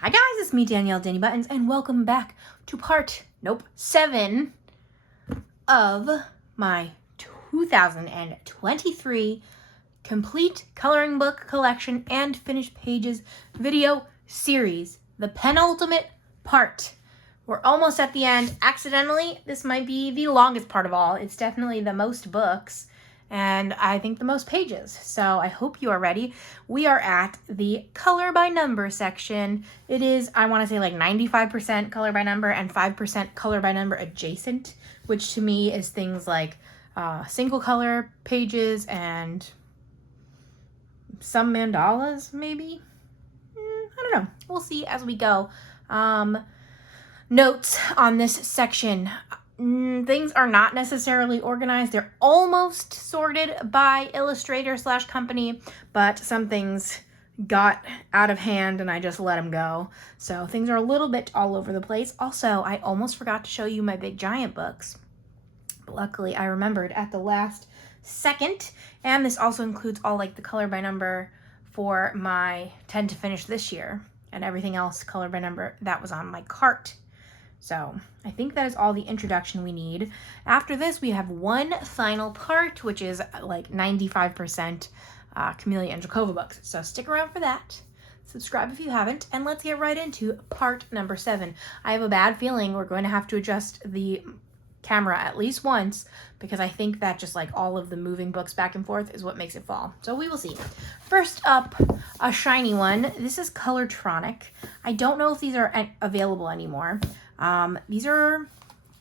Hi guys, it's me Danielle Danibuttons and welcome back to part 7 of my 2023 complete coloring book collection and finished pages video series, the penultimate part. We're almost at the end. Accidentally, this might be the longest part of all. It's definitely the most books and I think the most pages. So I hope you are ready. We are at the color by number section. It is, I want to say like 95% color by number and 5% color by number adjacent, which to me is things like single color pages and some mandalas maybe. I don't know. We'll see as we go. Notes on this section. Things are not necessarily organized. They're almost sorted by illustrator / company, but some things got out of hand and I just let them go. So things are a little bit all over the place. Also, I almost forgot to show you my big giant books, but luckily I remembered at the last second. And this also includes all like the color by number for my 10 to finish this year and everything else color by number that was on my cart. So I think that is all the introduction we need. After this, we have one final part, which is like 95% Camellia and Jacova books. So stick around for that. Subscribe if you haven't, and let's get right into part number 7. I have a bad feeling we're going to have to adjust the camera at least once because I think that just like all of the moving books back and forth is what makes it fall. So we will see. First up, a shiny one. This is Colortronic. I don't know if these are available anymore. These are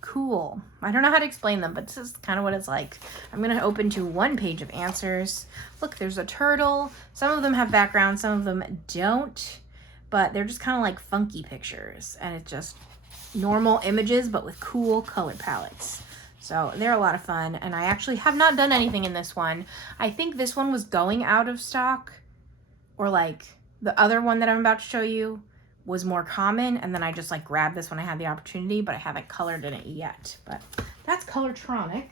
cool. I don't know how to explain them, but this is kind of what it's like. I'm going to open to one page of answers. Look, there's a turtle. Some of them have backgrounds, some of them don't, but they're just kind of like funky pictures, and it's just normal images, but with cool color palettes. So they're a lot of fun, and I actually have not done anything in this one. I think this one was going out of stock, or like the other one that I'm about to show you was more common, and then I just like grabbed this when I had the opportunity, but I haven't colored in it yet. But that's Colortronic.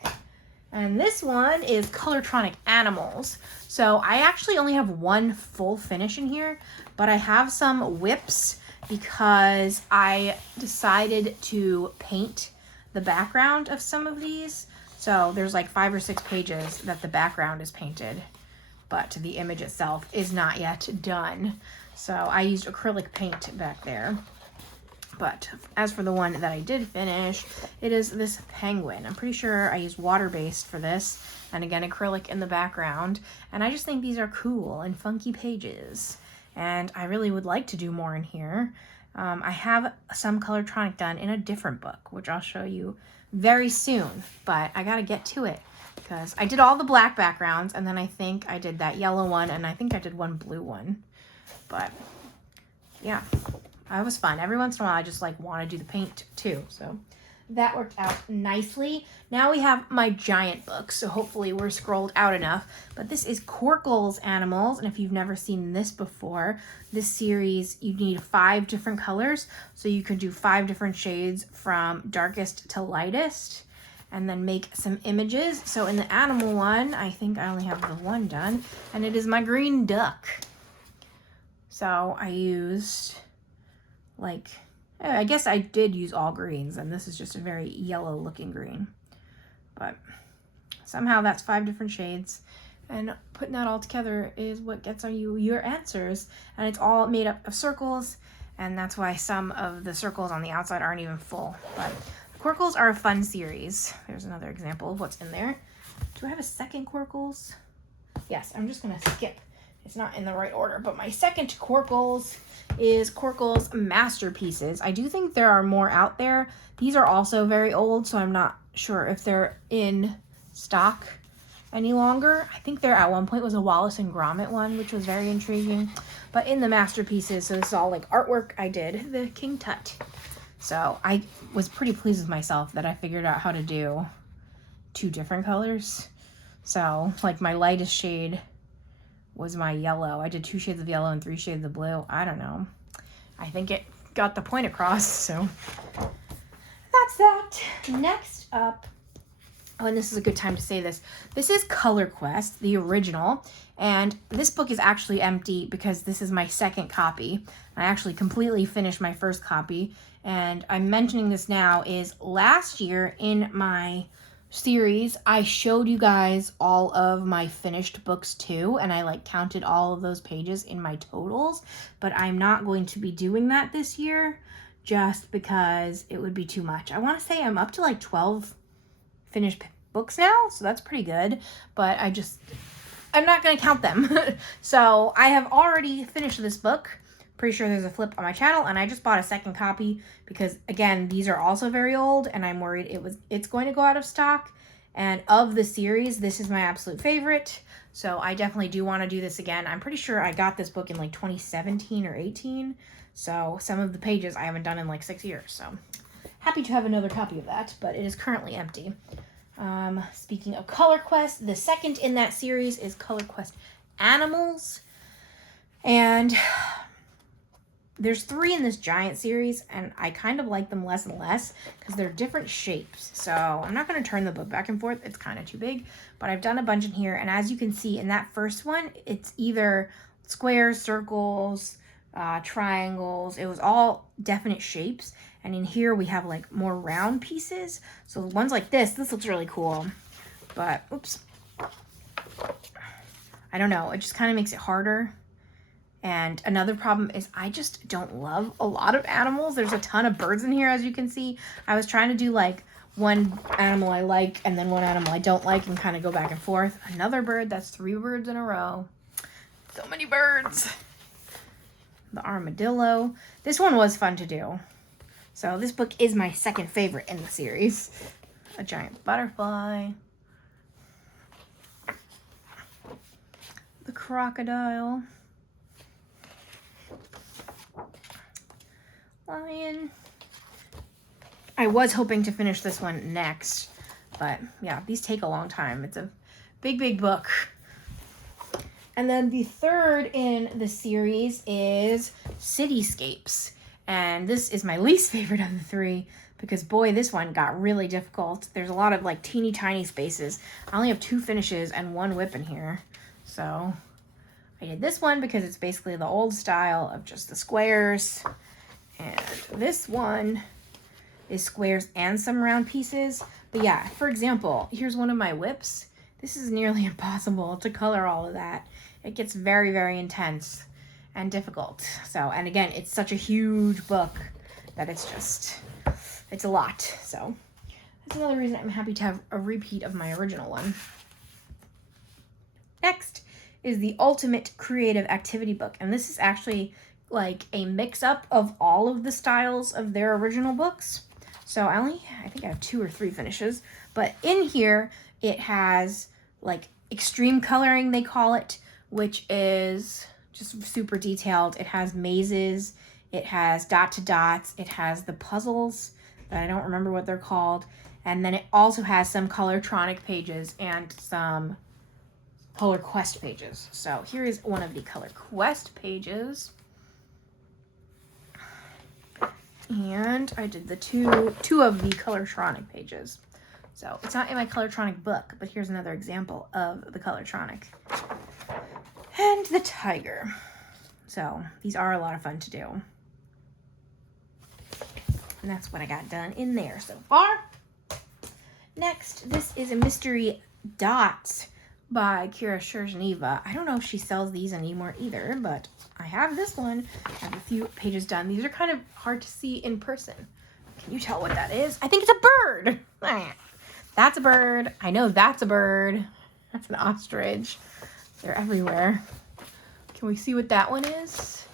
And this one is Colortronic Animals. So I actually only have one full finish in here, but I have some whips because I decided to paint the background of some of these. So there's like 5 or 6 pages that the background is painted, but the image itself is not yet done. So I used acrylic paint back there. But as for the one that I did finish, it is this penguin. I'm pretty sure I used water-based for this, and again, acrylic in the background. And I just think these are cool and funky pages. And I really would like to do more in here. I have some Colortronic done in a different book, which I'll show you very soon. But I gotta get to it because I did all the black backgrounds, and then I think I did that yellow one, and I think I did one blue one. But yeah, that was fun. Every once in a while I just like want to do the paint too, so that worked out nicely. Now we have my giant book, so hopefully we're scrolled out enough. But this is Querkles Animals, and if you've never seen this before, this series you need 5 different colors, so you could do 5 different shades from darkest to lightest and then make some images. So in the animal one, I think I only have the one done, and it is my green duck. So I used like, I guess I did use all greens, and this is just a very yellow looking green. But somehow that's 5 different shades, and putting that all together is what gets you your answers. And it's all made up of circles, and that's why some of the circles on the outside aren't even full. But Querkles are a fun series. There's another example of what's in there. Do I have a second Querkles? Yes, I'm just gonna skip. It's not in the right order, but my second Querkles is Querkles Masterpieces. I do think there are more out there. These are also very old, so I'm not sure if they're in stock any longer. I think there at one point was a Wallace and Gromit one, which was very intriguing. But in the Masterpieces, so this is all like artwork, I did the King Tut. So I was pretty pleased with myself that I figured out how to do 2 different colors. So like my lightest shade was my yellow. I did 2 shades of yellow and 3 shades of blue. I don't know. I think it got the point across, so that's that. Next up, Oh, and this is a good time to say this. This is Color Quest, the original, and this book is actually empty because this is my second copy. I actually completely finished my first copy, and I'm mentioning this now is last year in my series, I showed you guys all of my finished books too, and I like counted all of those pages in my totals, but I'm not going to be doing that this year just because it would be too much. I want to say I'm up to like 12 finished books now, so that's pretty good, but I'm not going to count them. So I have already finished this book. Pretty sure there's a flip on my channel, and I just bought a second copy because, again, these are also very old, and I'm worried it's going to go out of stock. And of the series, this is my absolute favorite, so I definitely do want to do this again. I'm pretty sure I got this book in like 2017 or 18, so some of the pages I haven't done in like 6 years, so happy to have another copy of that, but it is currently empty. Speaking of Color Quest, the second in that series is Color Quest Animals, and there's 3 in this giant series, and I kind of like them less and less because they're different shapes. So I'm not going to turn the book back and forth. It's kind of too big, but I've done a bunch in here. And as you can see in that first one, it's either squares, circles, triangles. It was all definite shapes. And in here we have like more round pieces. So ones like this looks really cool. But, oops. I don't know. It just kind of makes it harder. And another problem is I just don't love a lot of animals. There's a ton of birds in here, as you can see. I was trying to do like one animal I like and then one animal I don't like and kind of go back and forth. Another bird, that's 3 birds in a row. So many birds. The armadillo. This one was fun to do. So this book is my second favorite in the series. A giant butterfly. The crocodile. Lion. I was hoping to finish this one next, but yeah, these take a long time. It's a big book. And then the third in the series is Cityscapes, and this is my least favorite of the 3 because boy, this one got really difficult. There's a lot of like teeny tiny spaces. I only have 2 finishes and 1 whip in here, so I did this one because it's basically the old style of just the squares. And this one is squares and some round pieces. But yeah, for example, here's one of my whips. This is nearly impossible to color all of that. It gets very, very intense and difficult. So, and again, it's such a huge book that it's a lot. So that's another reason I'm happy to have a repeat of my original one. Next is the Ultimate Creative Activity book. And this is actually like a mix-up of all of the styles of their original books. So I think I have 2 or 3 finishes, but in here it has like extreme coloring, they call it, which is just super detailed. It has mazes, it has dot to dots, it has the puzzles that I don't remember what they're called, and then it also has some Colortronic pages and some Color Quest pages. So here is one of the Color Quest pages. And I did the two of the Colortronic pages. So it's not in my Colortronic book, but here's another example of the Colortronic. And the tiger. So these are a lot of fun to do. And that's what I got done in there so far. Next, this is a Mystery Dots by Kira Shergeneva. I don't know if she sells these anymore either, but I have this one. I have a few pages done. These are kind of hard to see in person. Can you tell what that is? I think it's a bird. That's a bird. I know that's a bird. That's an ostrich. They're everywhere. Can we see what that one is?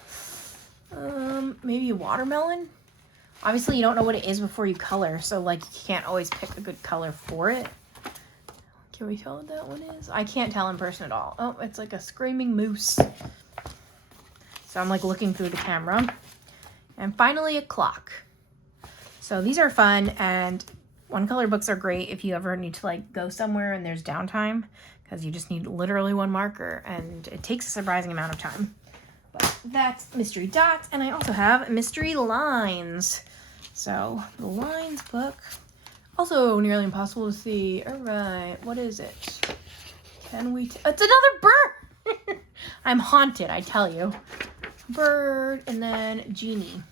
Maybe a watermelon? Obviously, you don't know what it is before you color, so like you can't always pick a good color for it. Can we tell what that one is? I can't tell in person at all. Oh, it's like a screaming moose. So I'm like looking through the camera. And finally, a clock. So these are fun, and one color books are great if you ever need to like go somewhere and there's downtime, because you just need literally one marker and it takes a surprising amount of time. But that's Mystery Dots, and I also have Mystery Lines. So the lines book, Also nearly impossible to see. All right, what is it? Can we? It's another bird. I'm haunted, I tell you. Bird and then genie.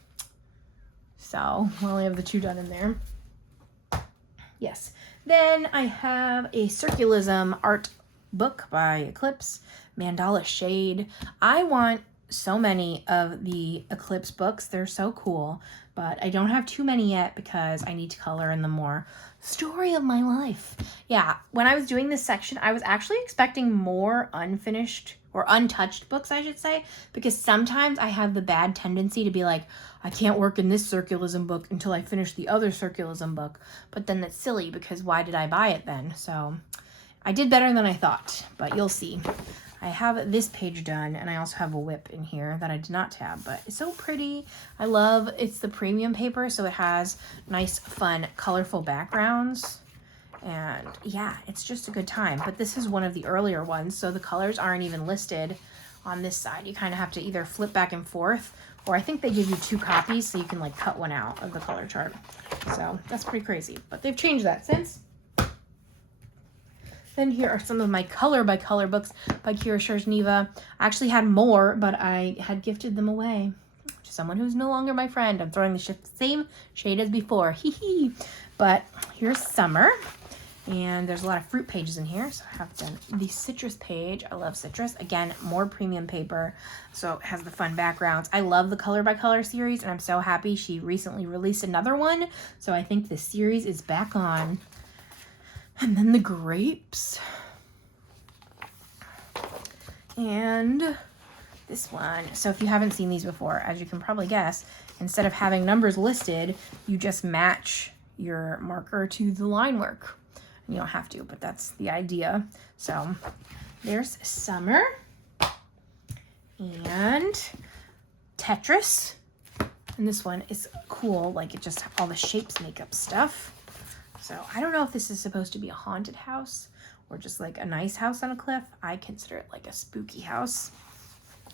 So we only have the 2 done in there. Yes. Then I have a Circularism art book by Eclipse, Mandala Shade. I want so many of the Eclipse books. They're so cool, but I don't have too many yet because I need to color in the more story of my life. Yeah, when I was doing this section, I was actually expecting more unfinished or untouched books, I should say, because sometimes I have the bad tendency to be like, I can't work in this Circularism book until I finish the other Circularism book, but then that's silly because why did I buy it then? So I did better than I thought, but you'll see. I have this page done, and I also have a whip in here that I did not tab, but it's so pretty. I love, it's the premium paper, so it has nice, fun, colorful backgrounds. And yeah, it's just a good time. But this is one of the earlier ones, so the colors aren't even listed on this side. You kind of have to either flip back and forth, or I think they give you 2 copies, so you can like cut one out of the color chart. So that's pretty crazy, but they've changed that since. Then here are some of my color by color books by Kira Sherzhneva. I actually had more, but I had gifted them away to someone who's no longer my friend. I'm throwing the same shade as before. Hee hee. But here's Summer. And there's a lot of fruit pages in here. So I have done the citrus page. I love citrus. Again, more premium paper. So it has the fun backgrounds. I love the color by color series, and I'm so happy she recently released another one. So I think this series is back on. And then the grapes. And this one. So if you haven't seen these before, as you can probably guess, instead of having numbers listed, you just match your marker to the line work. You don't have to, but that's the idea. So there's Summer and Tetris. And this one is cool. Like it just, all the shapes make up stuff. So I don't know if this is supposed to be a haunted house or just like a nice house on a cliff. I consider it like a spooky house.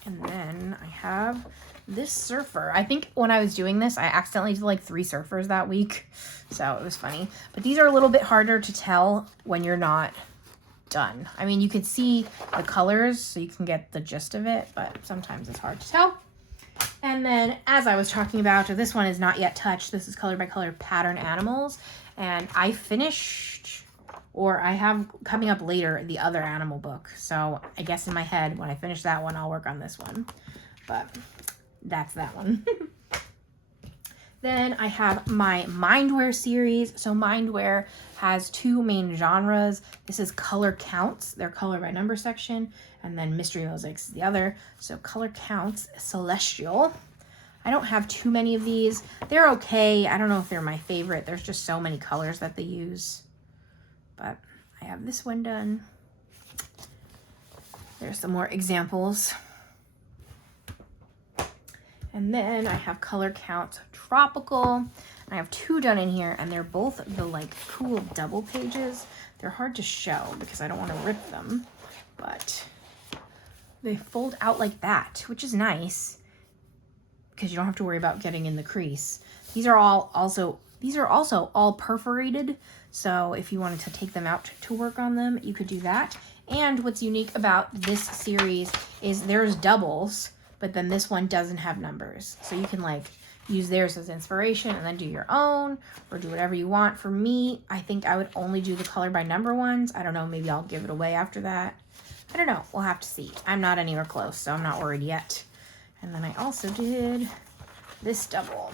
And then I have this surfer. I think when I was doing this, I accidentally did like 3 surfers that week. So it was funny. But these are a little bit harder to tell when you're not done. I mean, you can see the colors so you can get the gist of it, but sometimes it's hard to tell. And then, as I was talking about, this one is not yet touched. This is color by color pattern animals. And I finished, or I have coming up later, the other animal book. So I guess in my head, when I finish that one, I'll work on this one. But that's that one. Then I have my Mindware series. So Mindware has 2 main genres. This is color counts, their color by number section, and then mystery mosaics is the other. So color counts, celestial. I don't have too many of these. They're okay. I don't know if they're my favorite. There's just so many colors that they use. But I have this one done. There's some more examples. And then I have color count tropical. I have 2 done in here, and they're both the like cool double pages. They're hard to show because I don't want to rip them, but they fold out like that, which is nice because you don't have to worry about getting in the crease. These are also all perforated, so if you wanted to take them out to work on them, you could do that. And what's unique about this series is there's doubles, but then this one doesn't have numbers. So you can like use theirs as inspiration and then do your own or do whatever you want. For me, I think I would only do the color by number ones. I don't know, maybe I'll give it away after that. I don't know, we'll have to see. I'm not anywhere close, so I'm not worried yet. And then I also did this double.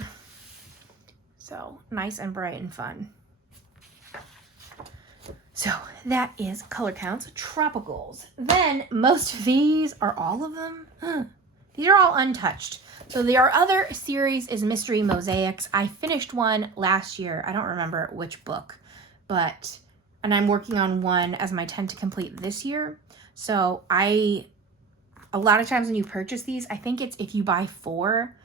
So nice and bright and fun. So that is color counts tropicals. Then most of these are all of them. These are all untouched. So the other series is mystery mosaics. I finished one last year. I don't remember which book, and I'm working on one as my 10 to complete this year. So a lot of times when you purchase these, I think it's if you buy 4,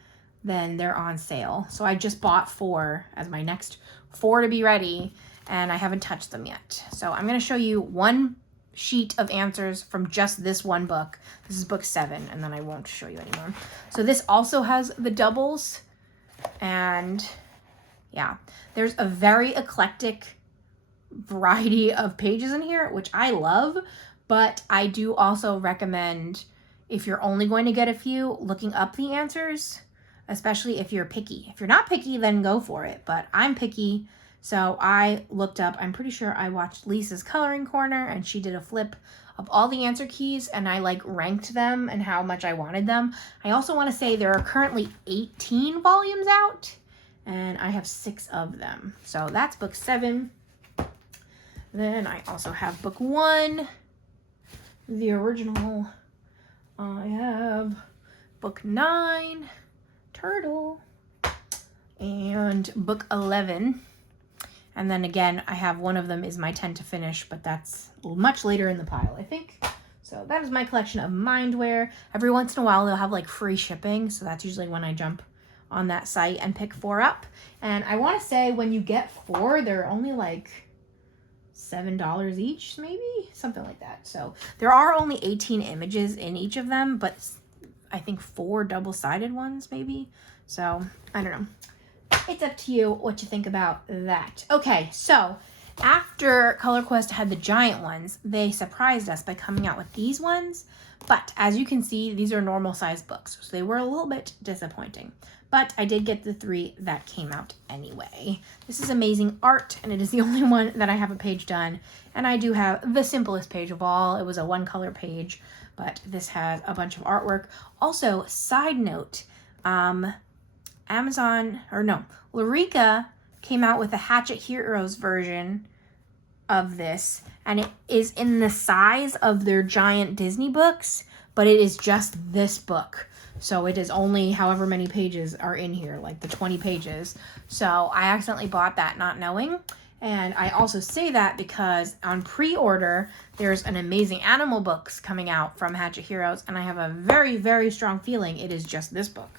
then they're on sale. So I just bought 4 as my next 4 to be ready, and I haven't touched them yet. So I'm going to show you one sheet of answers from just this one book. This is book 7, and then I won't show you anymore. So this also has the doubles, and Yeah, there's a very eclectic variety of pages in here, which I love, but I do also recommend, if you're only going to get a few, looking up the answers, especially if you're picky. If you're not picky, then go for it, but I'm picky, so I looked up, I'm pretty sure I watched Lisa's Coloring Corner, and she did a flip of all the answer keys, and I like ranked them and how much I wanted them. I also want to say there are currently 18 volumes out, and I have 6 of them. So that's book 7. Then I also have book 1, the original. I have book 9, Turtle, and book 11. And then again, I have one of them is my 10 to finish, but that's much later in the pile, I think. So that is my collection of Mindware. Every once in a while, they'll have like free shipping. So that's usually when I jump on that site and pick 4 up. And I want to say when you get 4, they're only like $7 each, maybe? Something like that. So there are only 18 images in each of them, but I think 4 double-sided ones, maybe. So I don't know. It's up to you what you think about that. Okay, so after Color Quest had the giant ones, they surprised us by coming out with these ones. But as you can see, these are normal sized books, so they were a little bit disappointing. But I did get the 3 that came out anyway. This is Amazing Art, and it is the only one that I have a page done. And I do have the simplest page of all. It was a 1-color page, but this has a bunch of artwork. Also, side note, Larica came out with a Hatchet Heroes version of this, and it is in the size of their giant Disney books, but it is just this book. So it is only however many pages are in here, like the 20 pages. So I accidentally bought that not knowing. And I also say that because on pre-order, there's an Amazing Animal books coming out from Hatchet Heroes, and I have a very, very strong feeling it is just this book.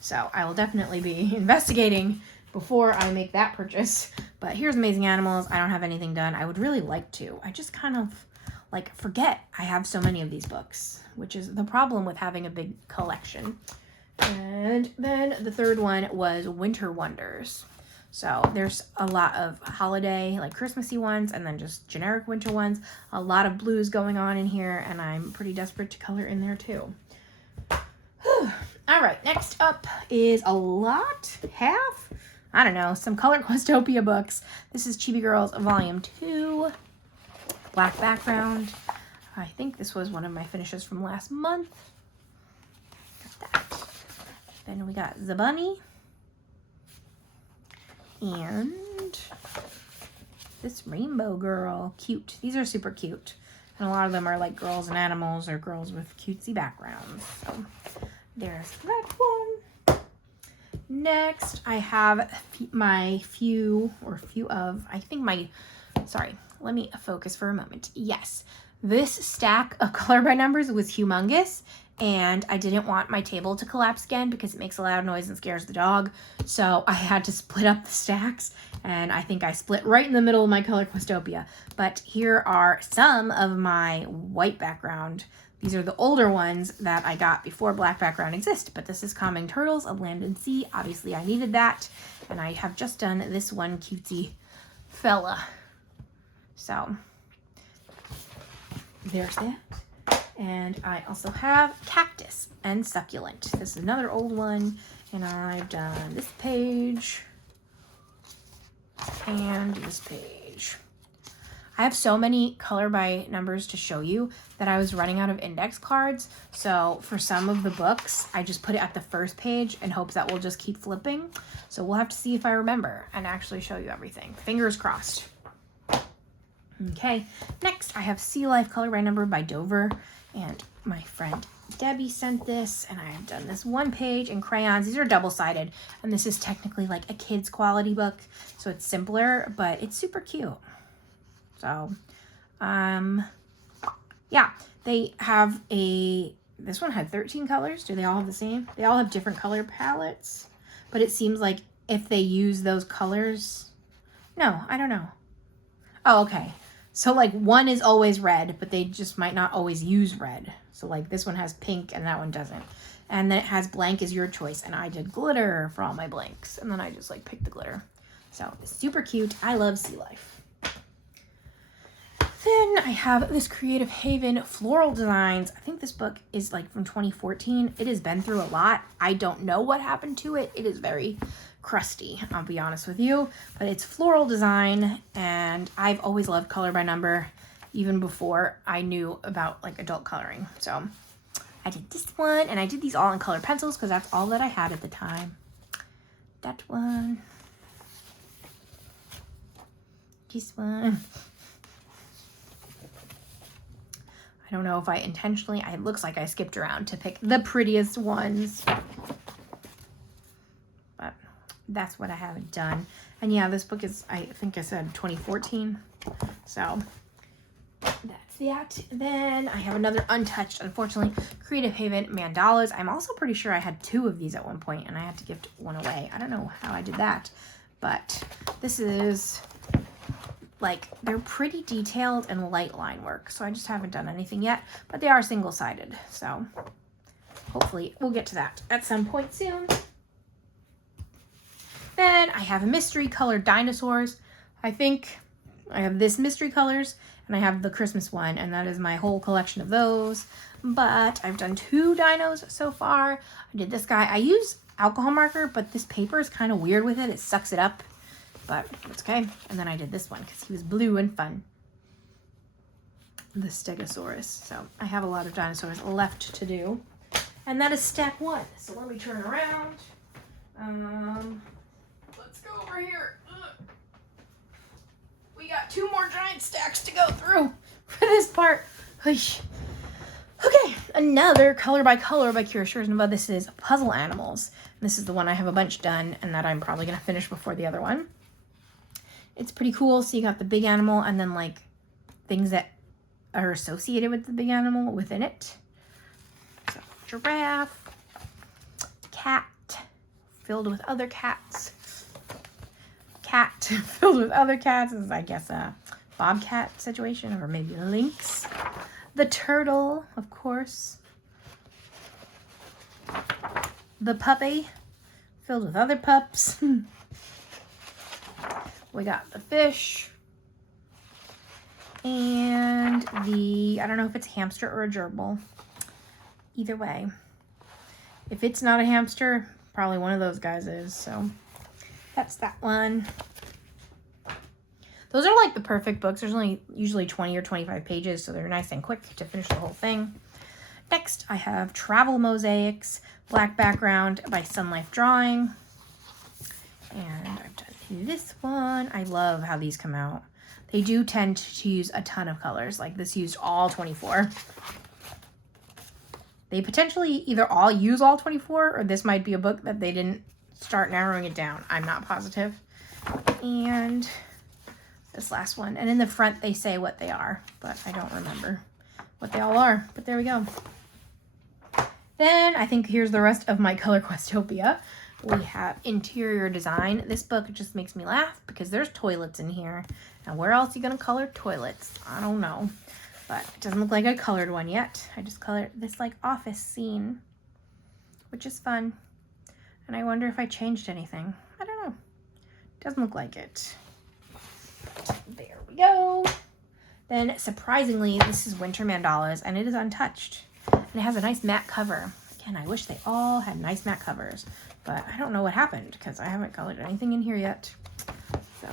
So I will definitely be investigating before I make that purchase. But here's Amazing Animals. I don't have anything done. I would really like to. I just kind of like forget I have so many of these books, which is the problem with having a big collection. And then the third one was Winter Wonders. So there's a lot of holiday, like Christmassy ones, and then just generic winter ones. A lot of blues going on in here, and I'm pretty desperate to color in there too. All right, next up is some Color Questopia books. This is Chibi Girls Volume 2, black background. I think this was one of my finishes from last month. Got that. Then we got the bunny. And this rainbow girl, cute. These are super cute. And a lot of them are like girls and animals or girls with cutesy backgrounds. So there's that one. Next, I have let me focus for a moment. Yes, this stack of color by numbers was humongous, and I didn't want my table to collapse again because it makes a loud noise and scares the dog. So I had to split up the stacks, and I think I split right in the middle of my Color Questopia. But here are some of my white background. These are the older ones that I got before black background existed, but this is Calming Turtles of Land and Sea. Obviously I needed that, and I have just done this one cutesy fella. So there's that. And I also have Cactus and Succulent. This is another old one, and I've done this page and this page. I have so many color by numbers to show you that I was running out of index cards. So for some of the books, I just put it at the first page in hopes that we'll just keep flipping. So we'll have to see if I remember and actually show you everything. Fingers crossed. Okay, next I have Sea Life Color by Number by Dover, and my friend Debbie sent this, and I have done this one page in crayons. These are double-sided, and this is technically like a kid's quality book, so it's simpler, but it's super cute. So, yeah, they have this one had 13 colors. Do they all have the same? They all have different color palettes, but it seems like if they use those colors, no, I don't know. Oh, okay. So like one is always red, but they just might not always use red. So like this one has pink and that one doesn't. And then it has blank is your choice. And I did glitter for all my blanks. And then I just like picked the glitter. So super cute. I love sea life. Then I have this Creative Haven Floral Designs. I think this book is like from 2014. It has been through a lot. I don't know what happened to it. It is very crusty, I'll be honest with you. But it's floral design, and I've always loved color by number, even before I knew about like adult coloring. So I did this one, and I did these all in colored pencils because that's all that I had at the time. That one. This one. I don't know if I intentionally, it looks like I skipped around to pick the prettiest ones. But that's what I haven't done. And yeah, this book is, I think I said 2014. So that's that. Then I have another untouched, unfortunately, Creative Haven Mandalas. I'm also pretty sure I had 2 of these at one point and I had to gift one away. I don't know how I did that. But this is... like, they're pretty detailed and light line work, so I just haven't done anything yet, but they are single-sided, so hopefully we'll get to that at some point soon. Then I have a mystery colored dinosaurs. I think I have this mystery colors, and I have the Christmas one, and that is my whole collection of those, but I've done 2 dinos so far. I did this guy. I use alcohol marker, but this paper is kind of weird with it. It sucks it up. But it's okay. And then I did this one because he was blue and fun. The Stegosaurus. So I have a lot of dinosaurs left to do. And that is stack 1. So let me turn around. Let's go over here. We got 2 more giant stacks to go through for this part. Okay, another color by Circularism, but this is Puzzle Animals. And this is the one I have a bunch done and that I'm probably going to finish before the other one. It's pretty cool. So you got the big animal and then like things that are associated with the big animal within it. So giraffe, cat filled with other cats, cat filled with other cats. This is, I guess, a bobcat situation or maybe lynx. The turtle, of course. The puppy filled with other pups. We got the fish and the, I don't know if it's hamster or a gerbil. Either way. If it's not a hamster, probably one of those guys is. So that's that one. Those are like the perfect books. There's only usually 20 or 25 pages, so they're nice and quick to finish the whole thing. Next, I have Travel Mosaics, black background by Sun Life Drawing. And I've done this one. I love how these come out. They do tend to use a ton of colors. Like this used all 24. They potentially either all use all 24 or this might be a book that they didn't start narrowing it down. I'm not positive. And this last one. And in the front they say what they are, but I don't remember what they all are. But there we go. Then I think here's the rest of my Color Questopia. We have interior design. This book just makes me laugh because there's toilets in here. Now, where else are you going to color toilets? I don't know. But it doesn't look like I colored one yet. I just colored this like office scene, which is fun. And I wonder if I changed anything. I don't know. Doesn't look like it. There we go. Then, surprisingly, this is Winter Mandalas, and it is untouched. And it has a nice matte cover. Again, I wish they all had nice matte covers. But I don't know what happened because I haven't colored anything in here yet. So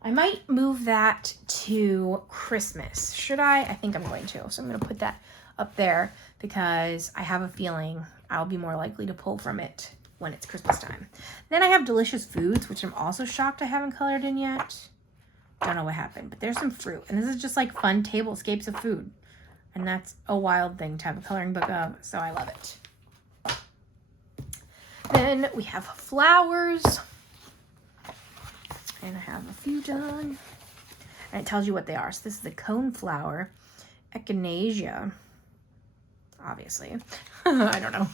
I might move that to Christmas. Should I? I think I'm going to. So I'm going to put that up there because I have a feeling I'll be more likely to pull from it when it's Christmas time. Then I have Delicious Foods, which I'm also shocked I haven't colored in yet. Don't know what happened, but there's some fruit. And this is just like fun tablescapes of food. And that's a wild thing to have a coloring book of, so I love it. Then we have flowers. And I have a few done. And it tells you what they are. So this is the cone flower, echinacea, obviously. I don't know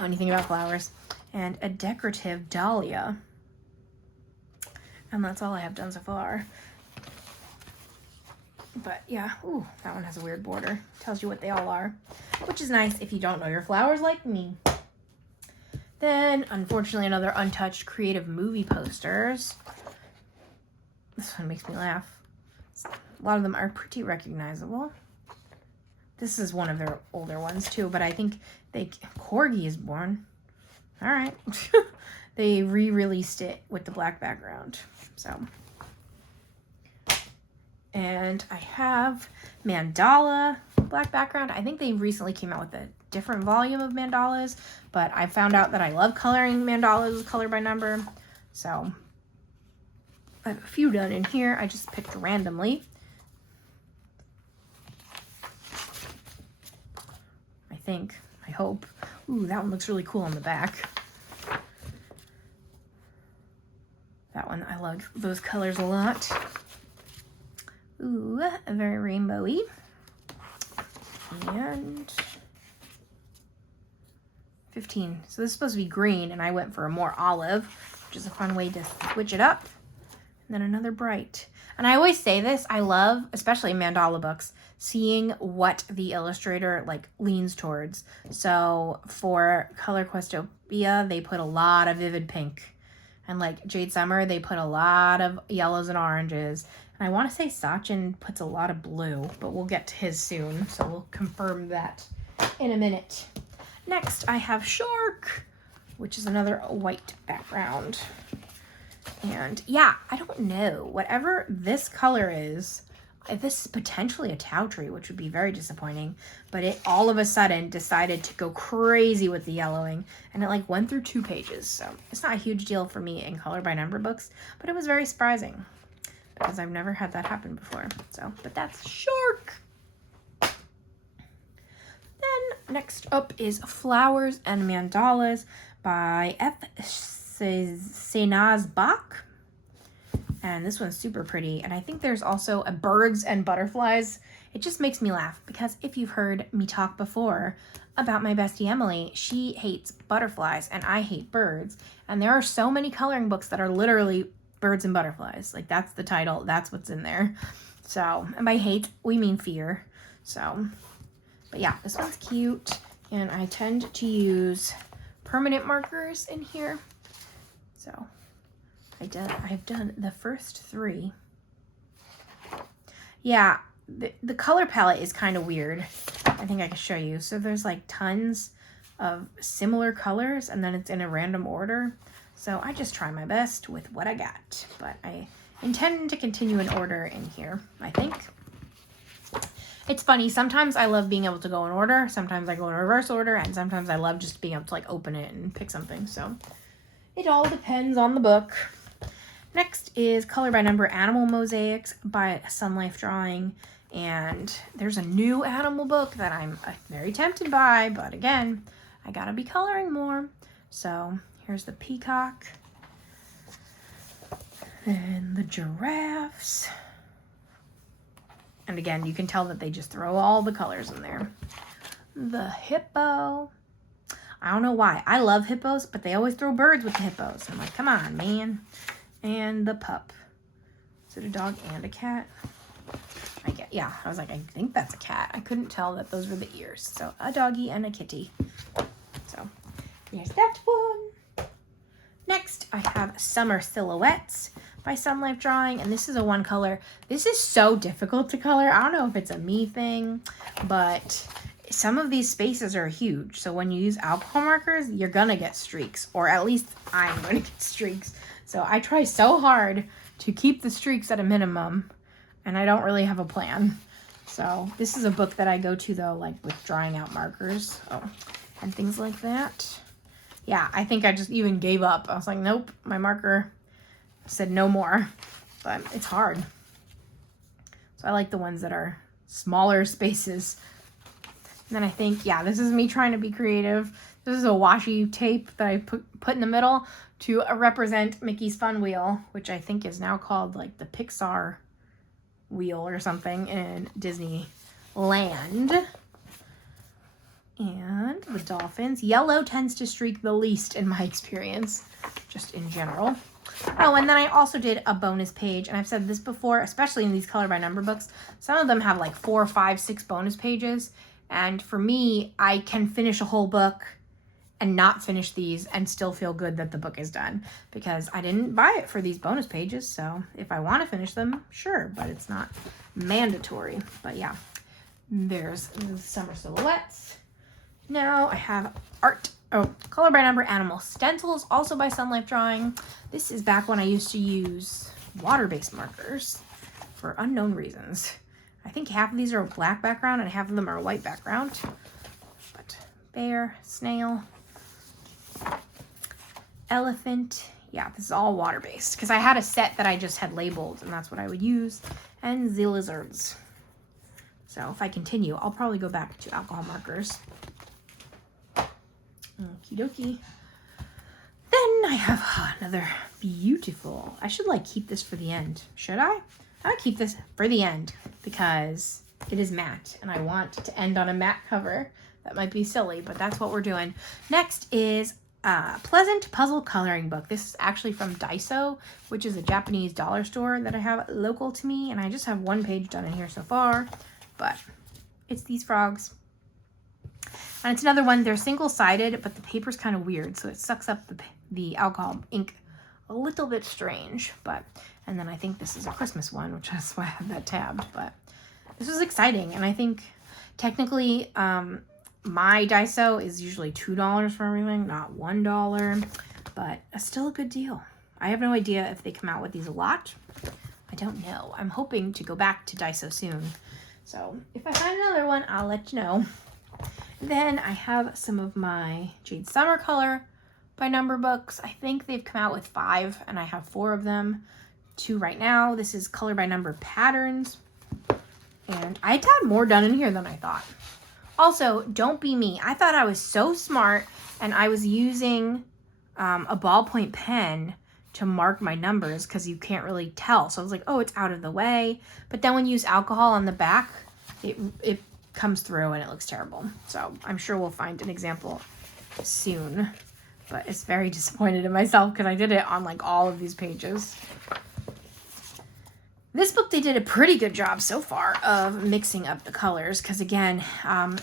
anything about flowers. And a decorative dahlia. And that's all I have done so far. But yeah, ooh, that one has a weird border. Tells you what they all are, which is nice if you don't know your flowers like me. Then, unfortunately, another untouched creative movie posters. This one makes me laugh. A lot of them are pretty recognizable. This is one of their older ones too, but I think Corgi is born. All right. They re-released it with the black background. So, and I have Mandala black background. I think they recently came out with a different volume of mandalas, but I found out that I love coloring mandalas color by number. So I have a few done in here. I just picked randomly. I hope. Ooh, that one looks really cool on the back. That one, I love those colors a lot. Ooh, very rainbowy. And 15. So this is supposed to be green, and I went for a more olive, which is a fun way to switch it up. And then another bright. And I always say this, I love, especially mandala books, seeing what the illustrator like leans towards. So for Color Questopia, they put a lot of vivid pink. And like Jade Summer, they put a lot of yellows and oranges. And I want to say Sachin puts a lot of blue, but we'll get to his soon. So we'll confirm that in a minute. Next, I have Shark, which is another white background. And yeah, I don't know. Whatever this color is, this is potentially a Tau tree, which would be very disappointing. But it all of a sudden decided to go crazy with the yellowing. And it like went through 2 pages. So it's not a huge deal for me in color by number books. But it was very surprising because I've never had that happen before. So, but that's Shark. Then next up is Flowers and Mandalas by F. Shaina's Bach. And this one's super pretty. And I think there's also a birds and butterflies. It just makes me laugh because if you've heard me talk before about my bestie Emily, she hates butterflies and I hate birds. And there are so many coloring books that are literally birds and butterflies. Like that's the title. That's what's in there. So, and by hate, we mean fear. So, but yeah, this one's cute. And I tend to use permanent markers in here. So I've done the first 3. Yeah, the color palette is kind of weird. I think I can show you. So there's like tons of similar colors and then it's in a random order. So I just try my best with what I got. But I intend to continue in order in here, I think. It's funny, sometimes I love being able to go in order, sometimes I go in reverse order, and sometimes I love just being able to like open it and pick something. So it all depends on the book. Next is Color by Number Animal Mosaics by Sun Life Drawing. And there's a new animal book that I'm very tempted by, but again, I gotta be coloring more. So here's the peacock. And the giraffes. And again, you can tell that they just throw all the colors in there. The hippo. I don't know why. I love hippos, but they always throw birds with the hippos. I'm like, come on, man. And the pup. Is it a dog and a cat? Yeah, I was like, I think that's a cat. I couldn't tell that those were the ears. So a doggy and a kitty. So there's that one. Next, I have Summer Silhouettes by Sun Life Drawing. And this is a 1 color. This is so difficult to color. I don't know if it's a me thing, but some of these spaces are huge. So when you use alcohol markers, you're gonna get streaks, or at least I'm gonna get streaks. So I try so hard to keep the streaks at a minimum, and I don't really have a plan. So this is a book that I go to though, like with drawing out markers and things like that. Yeah, I think I just even gave up. I was like, nope, my marker said no more, but it's hard. So I like the ones that are smaller spaces. And then I think, yeah, this is me trying to be creative. This is a washi tape that I put in the middle to represent Mickey's Fun Wheel, which I think is now called like the Pixar wheel or something in Disneyland. And the dolphins. Yellow tends to streak the least in my experience, just in general. Oh, and then I also did a bonus page, and I've said this before, especially in these color by number books. Some of them have like 4, 5, 6 bonus pages. And for me, I can finish a whole book and not finish these and still feel good that the book is done, because I didn't buy it for these bonus pages. So if I want to finish them, sure, but it's not mandatory. But yeah, there's the summer silhouettes. Now I have color by number animal stencils, also by Sun Life Drawing. This is back when I used to use water-based markers for unknown reasons. I think half of these are a black background and half of them are a white background. But bear, snail, elephant. Yeah, this is all water-based because I had a set that I just had labeled and that's what I would use. And the lizards. So if I continue, I'll probably go back to alcohol markers. Okie dokie. Then I have another beautiful, I should like keep this for the end. Should I? I would keep this for the end because it is matte and I want to end on a matte cover. That might be silly, but that's what we're doing. Next is a Pleasant Puzzle Coloring Book. This is actually from Daiso, which is a Japanese dollar store that I have local to me. And I just have one page done in here so far, but it's these frogs. And it's another one, they're single-sided, but the paper's kind of weird, so it sucks up the alcohol ink a little bit strange. But, and then I think this is a Christmas one, which is why I have that tabbed. But this was exciting, and I think technically my Daiso is usually $2 for everything, not $1, but it's still a good deal. I have no idea if they come out with these a lot. I don't know. I'm hoping to go back to Daiso soon. So if I find another one, I'll let you know. Then I have some of my Jade Summer color by number books. I think they've come out with 5 and I have 4 of them. 2 right now. This is color by number patterns. And I had more done in here than I thought. Also, don't be me. I thought I was so smart and I was using a ballpoint pen to mark my numbers because you can't really tell. So I was like, oh, it's out of the way. But then when you use alcohol on the back, it comes through and it looks terrible. So I'm sure we'll find an example soon, but it's very disappointed in myself because I did it on like all of these pages. This book, they did a pretty good job so far of mixing up the colors because again,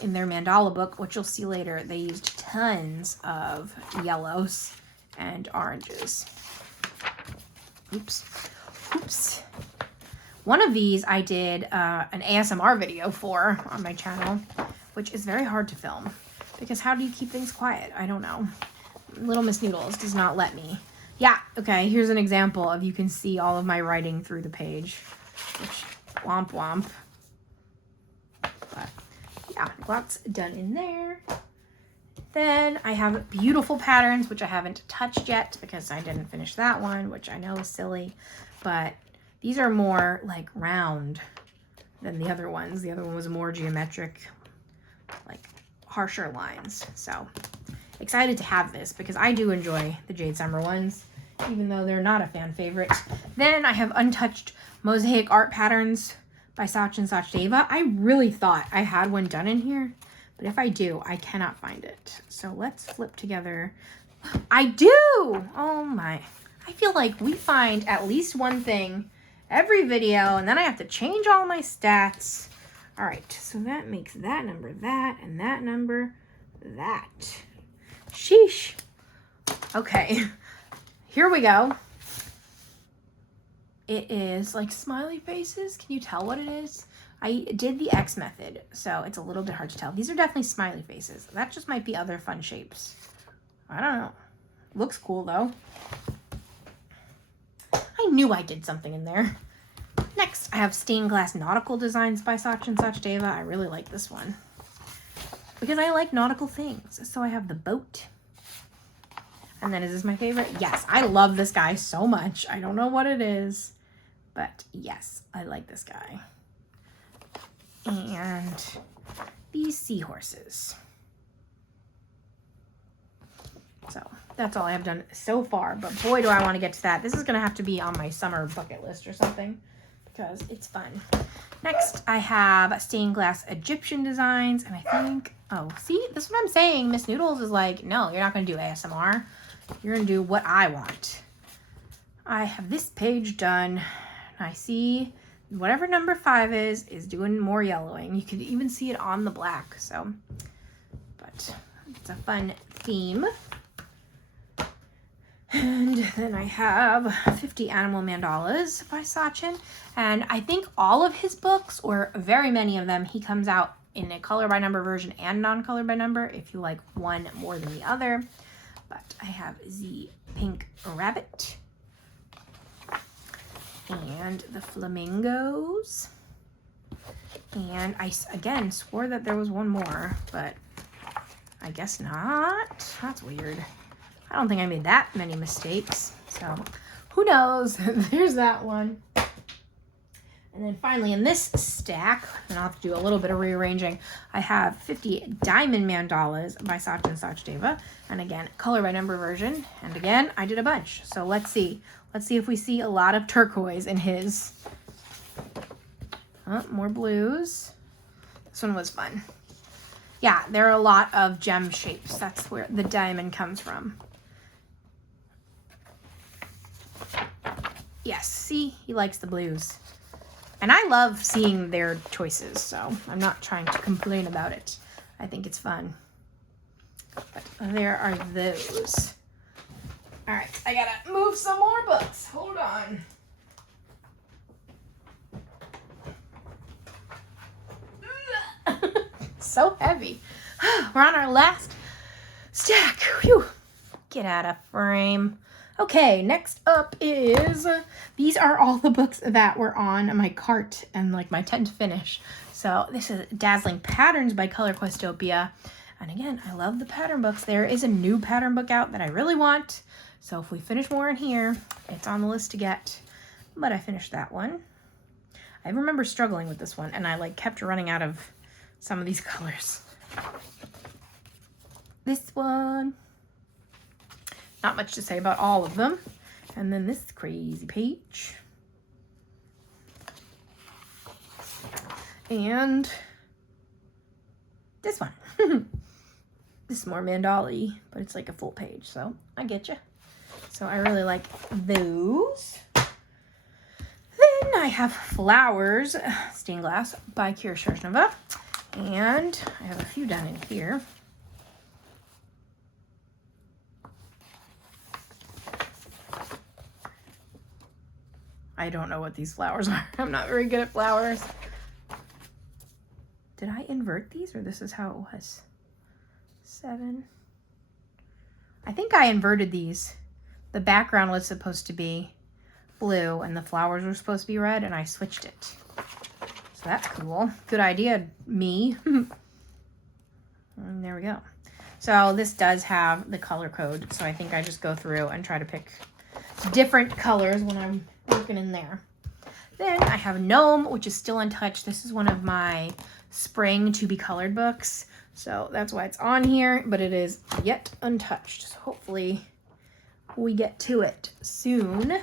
in their mandala book, which you'll see later, they used tons of yellows and oranges. Oops. One of these I did an ASMR video for on my channel, which is very hard to film because how do you keep things quiet? I don't know. Little Miss Noodles does not let me. Yeah, okay, here's an example of you can see all of my writing through the page. Which, womp womp. But yeah, lots done in there. Then I have beautiful patterns, which I haven't touched yet because I didn't finish that one, which I know is silly, but these are more like round than the other ones. The other one was more geometric, like harsher lines. So excited to have this because I do enjoy the Jade Summer ones, even though they're not a fan favorite. Then I have untouched mosaic art patterns by Sach and Sachdeva. I really thought I had one done in here, but if I do, I cannot find it. So let's flip together. I do! Oh my. I feel like we find at least one thing every video, and then I have to change all my stats. All right, so that makes that number that, and that number that. Sheesh. Okay, here we go. It is like smiley faces. Can you tell what it is? I did the X method, so it's a little bit hard to tell. These are definitely smiley faces. That just might be other fun shapes. I don't know. Looks cool, though. I knew I did something in there. Next, I have stained glass nautical designs by Sach and Sachdeva. I really like this one because I like nautical things. So I have the boat. And then is this my favorite? Yes, I love this guy so much. I don't know what it is, but yes, I like this guy. And these seahorses. So that's all I have done so far, but boy, do I want to get to that. This is going to have to be on my summer bucket list or something because it's fun. Next, I have stained glass Egyptian designs, and I think, oh, see, this is what I'm saying. Miss Noodles is like, no, you're not going to do ASMR. You're going to do what I want. I have this page done. I see whatever number 5 is doing more yellowing. You can even see it on the black, so, but it's a fun theme. And then I have 50 Animal Mandalas by Sachin. And I think all of his books, or very many of them, he comes out in a color by number version and non-color by number if you like one more than the other. But I have the pink rabbit and the flamingos. And I, again, swore that there was one more, but I guess not. That's weird. I don't think I made that many mistakes. So who knows? There's that one. And then finally in this stack, and I'll have to do a little bit of rearranging, I have 50 Diamond Mandalas by Sachin Sachdeva. And again, color by number version. And again, I did a bunch. So let's see. Let's see if we see a lot of turquoise in his. Oh, more blues. This one was fun. Yeah, there are a lot of gem shapes. That's where the diamond comes from. Yes, see? He likes the blues. And I love seeing their choices, so I'm not trying to complain about it. I think it's fun. But there are those. All right, I gotta move some more books. Hold on. So heavy. We're on our last stack. Whew. Get out of frame. Okay, next up is, these are all the books that were on my cart and like my tent finish. So this is Dazzling Patterns by Color Questopia. And again, I love the pattern books. There is a new pattern book out that I really want. So if we finish more in here, it's on the list to get. But I finished that one. I remember struggling with this one and I like kept running out of some of these colors. This one. Not much to say about all of them. And then this crazy page. And this one. This is more mandala-y, but it's like a full page, so I get you. So I really like those. Then I have Flowers, Stained Glass by Kira Sharshnova. And I have a few down in here. I don't know what these flowers are. I'm not very good at flowers. Did I invert these, or this is how it was? 7. I think I inverted these. The background was supposed to be blue and the flowers were supposed to be red, and I switched it. So that's cool. Good idea, me. And there we go. So this does have the color code, so I think I just go through and try to pick different colors when I'm working in there. Then I have Gnome, which is still untouched. This is one of my spring to be colored books, so that's why it's on here, but it is yet untouched. So hopefully we get to it soon.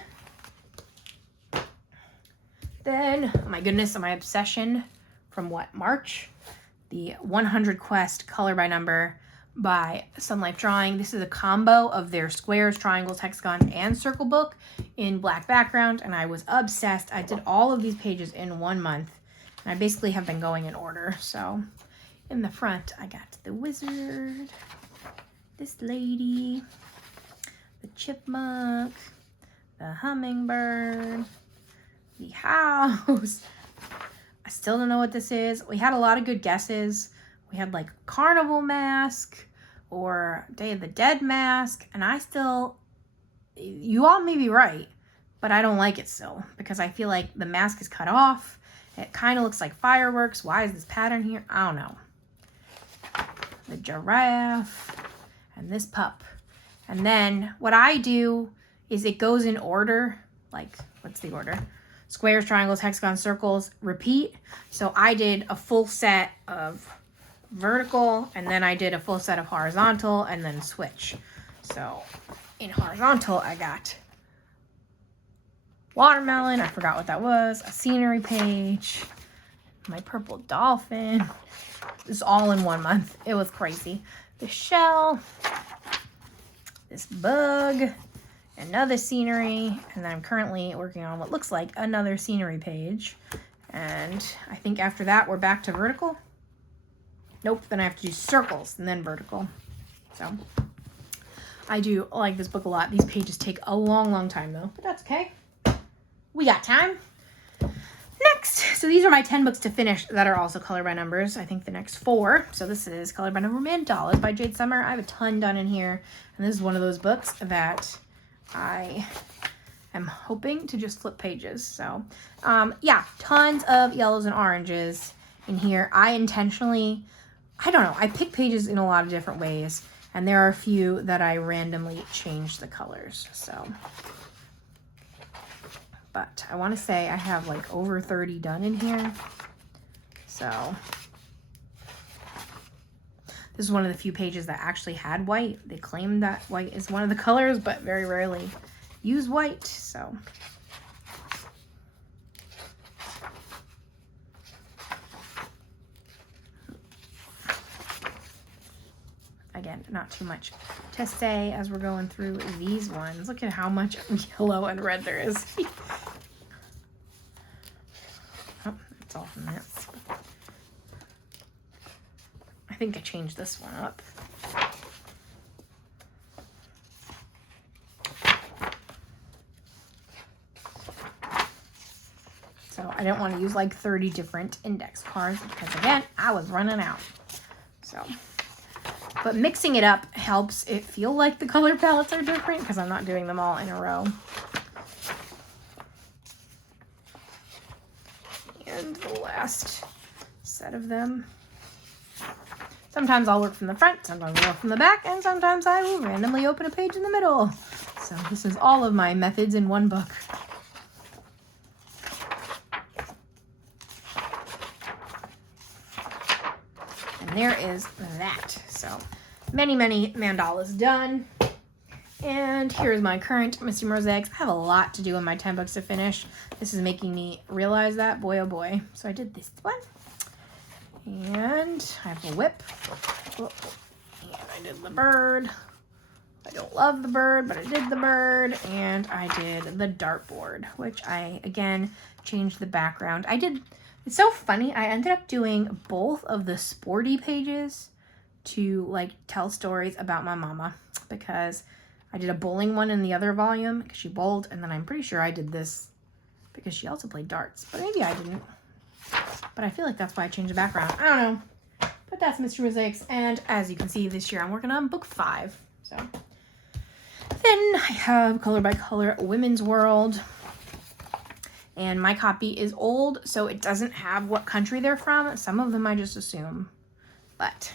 Then, oh my goodness, my obsession from what, March? The 100 Quest color by number by Sun Life Drawing. This is a combo of their squares, triangles, hexagons, and circle book in black background, and I was obsessed. I did all of these pages in 1 month, and I basically have been going in order. So in the front, I got the wizard, this lady, the chipmunk, the hummingbird, the house. I still don't know what this is. We had a lot of good guesses. We had like carnival mask or Day of the Dead mask, and I still, you all may be right, but I don't like it still because I feel like the mask is cut off. It kind of looks like fireworks. Why is this pattern here? I don't know. The giraffe and this pup. And then what I do is it goes in order, like, what's the order? Squares, triangles, hexagons, circles, repeat. So I did a full set of vertical, and then I did a full set of horizontal, and then switch. So in horizontal, I got watermelon. I forgot what that was. A scenery page. My purple dolphin. This is all in 1 month. It was crazy. The shell. This bug. Another scenery. And then I'm currently working on what looks like another scenery page. And I think after that, we're back to vertical. Nope, then I have to do circles and then vertical. So I do like this book a lot. These pages take a long time though, but that's okay. We got time. Next, so these are my 10 books to finish that are also colored by numbers. I think the next 4. So this is Colored by Number Mandalas by Jade Summer. I have a ton done in here, and this is one of those books that I am hoping to just flip pages. So yeah, tons of yellows and oranges in here. I intentionally, I don't know, I pick pages in a lot of different ways, and there are a few that I randomly change the colors. So, but I want to say I have like over 30 done in here. So this is one of the few pages that actually had white. They claim that white is one of the colors, but very rarely use white. So again, not too much to say as we're going through these ones. Look at how much yellow and red there is. Oh, that's all from this. I think I changed this one up. So I didn't want to use like 30 different index cards because again, I was running out. So, but mixing it up helps it feel like the color palettes are different because I'm not doing them all in a row. And the last set of them. Sometimes I'll work from the front, sometimes I'll work from the back, and sometimes I will randomly open a page in the middle. So this is all of my methods in one book. And there is that. So many mandalas done. And here's my current Mystery Mosaics. I have a lot to do in my 10 books to finish. This is making me realize that, boy oh boy. So I did this one. And I have a whip. Oh, and I did the bird. I don't love the bird, but I did the bird. And I did the dartboard, which I, again, changed the background. It's so funny. I ended up doing both of the sporty pages to, like, tell stories about my mama. Because I did a bowling one in the other volume because she bowled. And then I'm pretty sure I did this because she also played darts. But maybe I didn't. But I feel like that's why I changed the background. I don't know. But that's Mystery Mosaics. And as you can see, this year I'm working on book 5. So then I have Color by Color Women's World. And my copy is old, so it doesn't have what country they're from. Some of them I just assume. But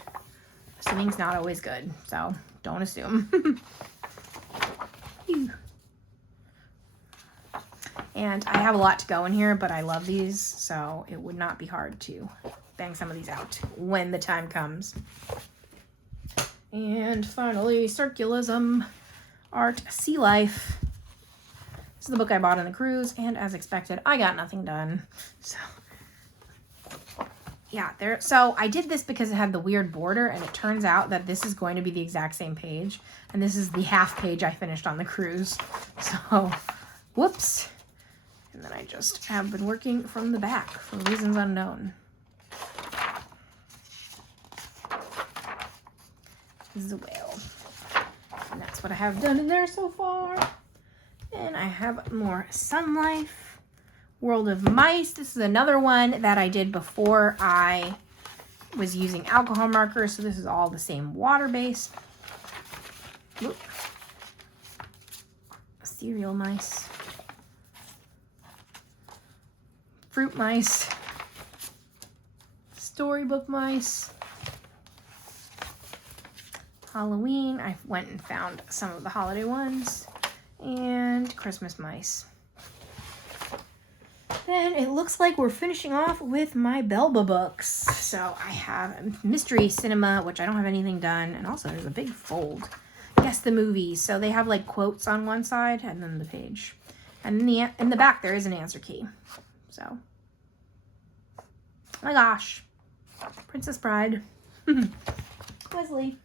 assuming's not always good. So don't assume. And I have a lot to go in here, but I love these, so it would not be hard to bang some of these out when the time comes. And finally, Circularism, Art, Sea Life. This is the book I bought on the cruise, and as expected, I got nothing done. So, yeah, so I did this because it had the weird border, and it turns out that this is going to be the exact same page, and this is the half page I finished on the cruise. So, whoops. And then I just have been working from the back for reasons unknown. This is a whale. And that's what I have done in there so far. And I have more Sun Life, World of Mice. This is another one that I did before I was using alcohol markers. So this is all the same water-based. Cereal mice. Fruit mice, storybook mice, Halloween. I went and found some of the holiday ones, and Christmas mice. Then it looks like we're finishing off with my Belba books. So I have Mystery Cinema, which I don't have anything done, and also there's a big fold. Guess the Movies. So they have like quotes on one side and then the page. And in the back there is an answer key. So, oh my gosh, Princess Bride, Wesley.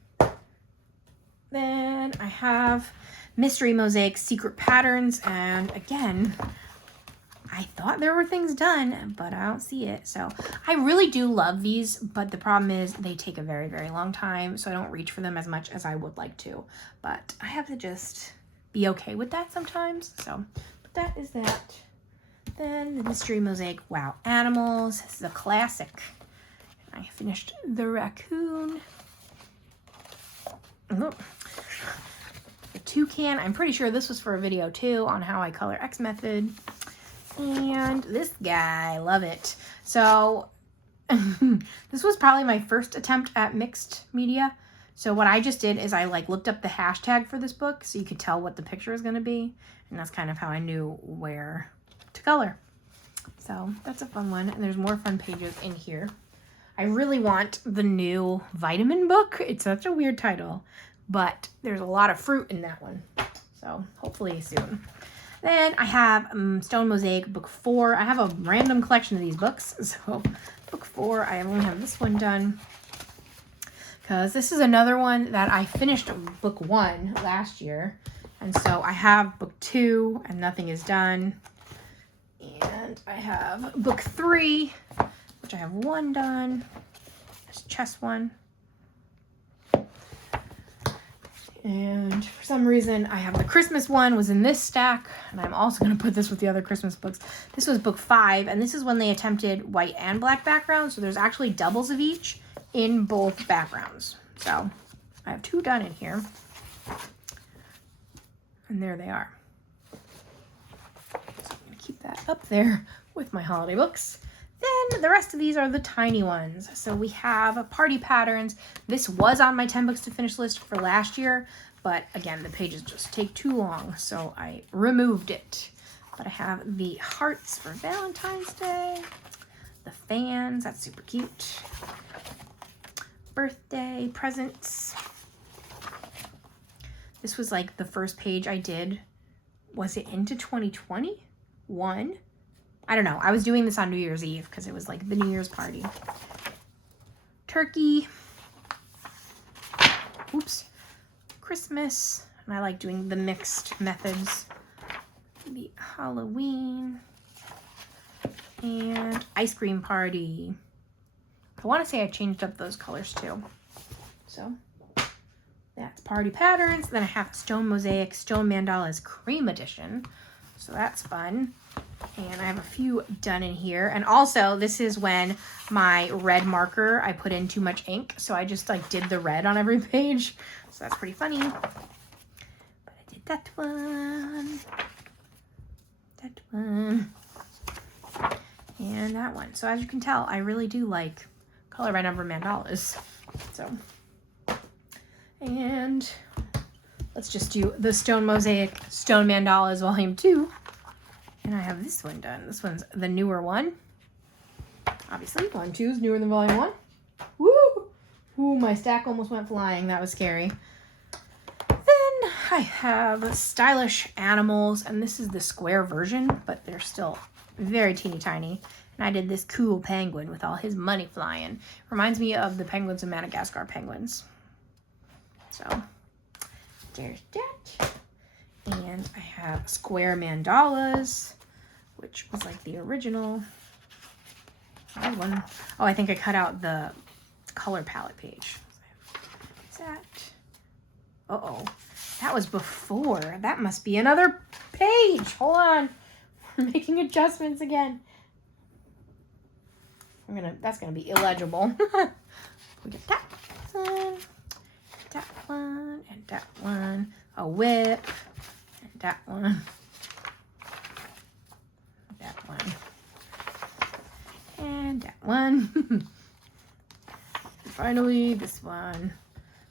Then I have Mystery Mosaic Secret Patterns, and again, I thought there were things done, but I don't see it. So I really do love these, but the problem is they take a very, very long time. So I don't reach for them as much as I would like to, but I have to just be okay with that sometimes. So but that is that. Then the mystery mosaic, Wow Animals. This is a classic. I finished the raccoon. Oh. The toucan. I'm pretty sure this was for a video too on how I color X method. And this guy, love it. So this was probably my first attempt at mixed media. So what I just did is I like looked up the hashtag for this book so you could tell what the picture is going to be. And that's kind of how I knew where to color. So that's a fun one. And there's more fun pages in here. I really want the new vitamin book. It's such a weird title, but there's a lot of fruit in that one. So hopefully soon. Then I have Stone Mosaic book 4. I have a random collection of these books. So book 4, I only have this one done. Because this is another one that I finished book 1 last year. And so I have book 2 and nothing is done. And I have book 3, which I have 1 done. This chess one. And for some reason, I have the Christmas one was in this stack. And I'm also going to put this with the other Christmas books. This was book 5. And this is when they attempted white and black backgrounds. So there's actually doubles of each in both backgrounds. So I have 2 done in here. And there they are. So I'm going to keep that up there with my holiday books. Then the rest of these are the tiny ones. So we have Party Patterns. This was on my 10 books to finish list for last year, but again, the pages just take too long, so I removed it. But I have the hearts for Valentine's Day, the fans, that's super cute, birthday presents. This was like the first page I did. Was it into 2021? I don't know. I was doing this on New Year's Eve because it was like the New Year's party. Turkey. Oops. Christmas. And I like doing the mixed methods. The Halloween. And ice cream party. I want to say I changed up those colors too. So that's Party Patterns. Then I have Stone Mosaic, Stone Mandalas Cream Edition. So that's fun. And I have a few done in here. And also, this is when my red marker, I put in too much ink. So I just like did the red on every page. So that's pretty funny. But I did that one. That one. And that one. So as you can tell, I really do like color by number mandalas. So, and let's just do the Stone Mosaic Stone Mandalas Volume 2. And I have this one done. This one's the newer one. Obviously, Volume 2 is newer than Volume 1. Woo! Ooh, my stack almost went flying. That was scary. Then I have Stylish Animals, and this is the square version, but they're still very teeny tiny. And I did this cool penguin with all his money flying. Reminds me of the penguins in Madagascar penguins. So, there's that. And I have Square Mandalas, which was like the original. Oh, I think I cut out the color palette page. What's that? Uh-oh. That was before. That must be another page. Hold on. We're making adjustments again. That's gonna be illegible. We get that one, and that one. A whip. That one, that one, and that one. Finally, this one.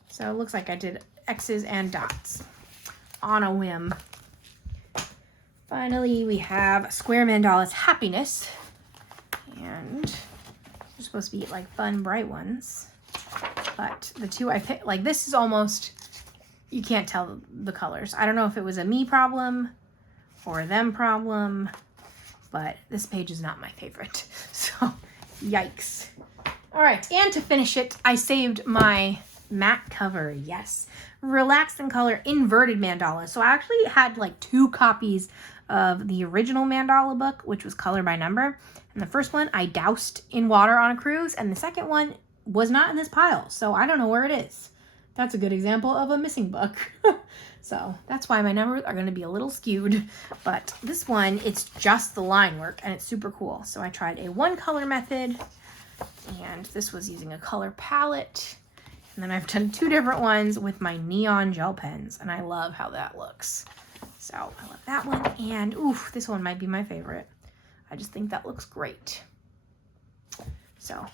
So it looks like I did X's and dots on a whim. Finally, we have Square Mandalas Happiness. And they're supposed to be like fun, bright ones. But the two I picked, like this is almost... You can't tell the colors. I don't know if it was a me problem or a them problem, but this page is not my favorite. So, yikes. All right, and to finish it, I saved my matte cover. Yes, Relax and Color Inverted Mandalas. So I actually had like 2 copies of the original mandala book, which was color by number. And the first one I doused in water on a cruise, and the second one was not in this pile. So I don't know where it is. That's a good example of a missing book. So that's why my numbers are going to be a little skewed. But this one, it's just the line work, and it's super cool. So I tried a 1-color method, and this was using a color palette. And then I've done 2 different ones with my neon gel pens, and I love how that looks. So I love that one, and oof, this one might be my favorite. I just think that looks great. So,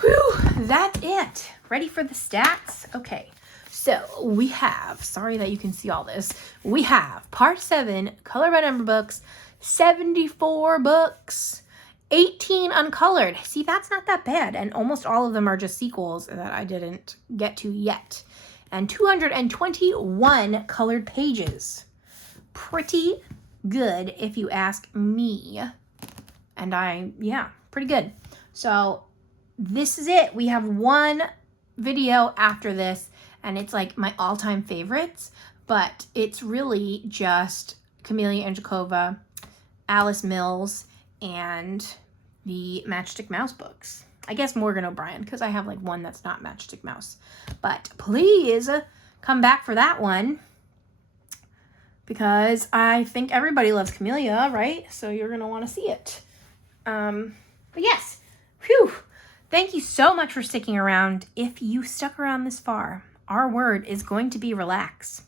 whew, that's it. Ready for the stats? Okay, so we have, sorry that you can see all this, we have part 7, color by number books, 74 books, 18 uncolored. See, that's not that bad. And almost all of them are just sequels that I didn't get to yet. And 221 colored pages. Pretty good if you ask me. And yeah, pretty good. So this is it. We have 1 video after this, and it's like my all-time favorites, but it's really just Camellia Angelkova, Alice Mills, and the Matchstick Mouse books. I guess Morgan O'Brien, because I have like 1 that's not Matchstick Mouse. But please come back for that one, because I think everybody loves Camellia, right? So you're going to want to see it. But yes, whew. Thank you so much for sticking around. If you stuck around this far, our word is going to be relax.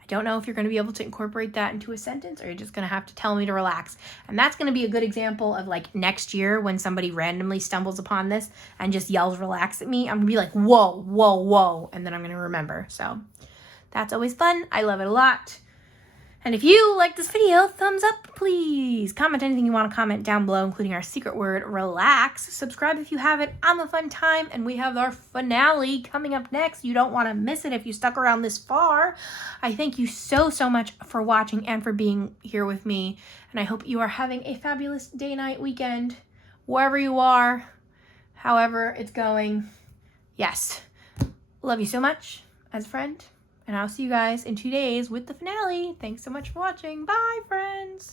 I don't know if you're going to be able to incorporate that into a sentence, or you're just going to have to tell me to relax. And that's going to be a good example of like next year when somebody randomly stumbles upon this and just yells relax at me. I'm going to be like, whoa, whoa, whoa. And then I'm going to remember. So that's always fun. I love it a lot. And if you like this video, thumbs up, please. Comment anything you want to comment down below, including our secret word, relax. Subscribe if you haven't. I'm a fun time, and we have our finale coming up next. You don't want to miss it if you stuck around this far. I thank you so, so much for watching and for being here with me. And I hope you are having a fabulous day, night, weekend, wherever you are, however it's going. Yes. Love you so much as a friend. And I'll see you guys in 2 days with the finale. Thanks so much for watching. Bye, friends.